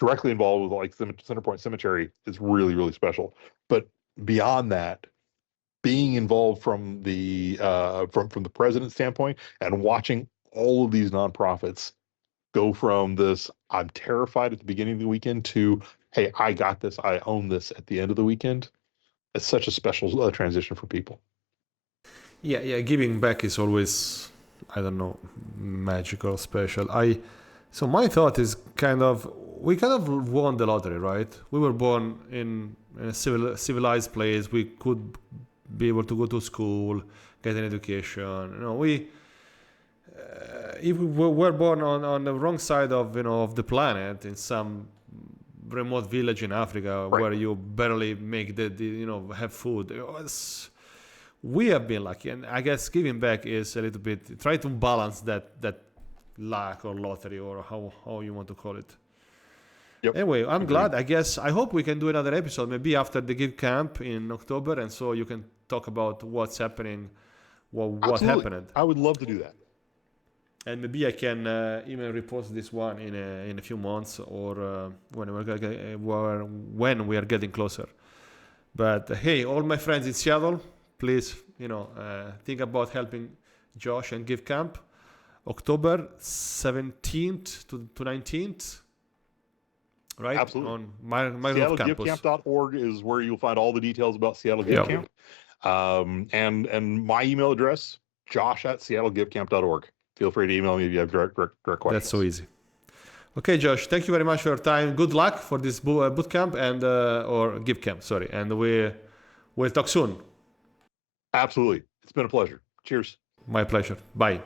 directly involved with like Centerpoint Cemetery, it's really, really special. But beyond that, being involved from the president's standpoint and watching all of these nonprofits go from this, I'm terrified at the beginning of the weekend, to, hey, I got this, I own this at the end of the weekend. It's such a special transition for people. Yeah, giving back is always, I don't know, magical, special. So my thought is kind of, we kind of won the lottery, right? We were born in a civilized place. We could be able to go to school, get an education. If we were born on the wrong side of of the planet in some remote village in Africa Right. where you barely make have food. We have been lucky, and I guess giving back is a little bit try to balance that luck or lottery or how you want to call it. Yep. Anyway, I'm Agreed. glad. I guess I hope we can do another episode maybe after the Give Camp in October, and so you can talk about what's happening, what Absolutely. happened, I would love to do that. and maybe I can even repost this one in a few months or when we are getting closer. But hey, all my friends in Seattle, please think about helping Josh and Give Camp, October 17th to 19th. Right? Absolutely. On my campus. SeattleGiveCamp.org is where you'll find all the details about Seattle Yeah. GiveCamp. And my email address, josh@seattlegivecamp.org. Feel free to email me if you have direct questions. That's so easy. Okay, Josh, thank you very much for your time. Good luck for this boot camp and or Give Camp, sorry. And we'll talk soon. Absolutely. It's been a pleasure. Cheers. My pleasure. Bye.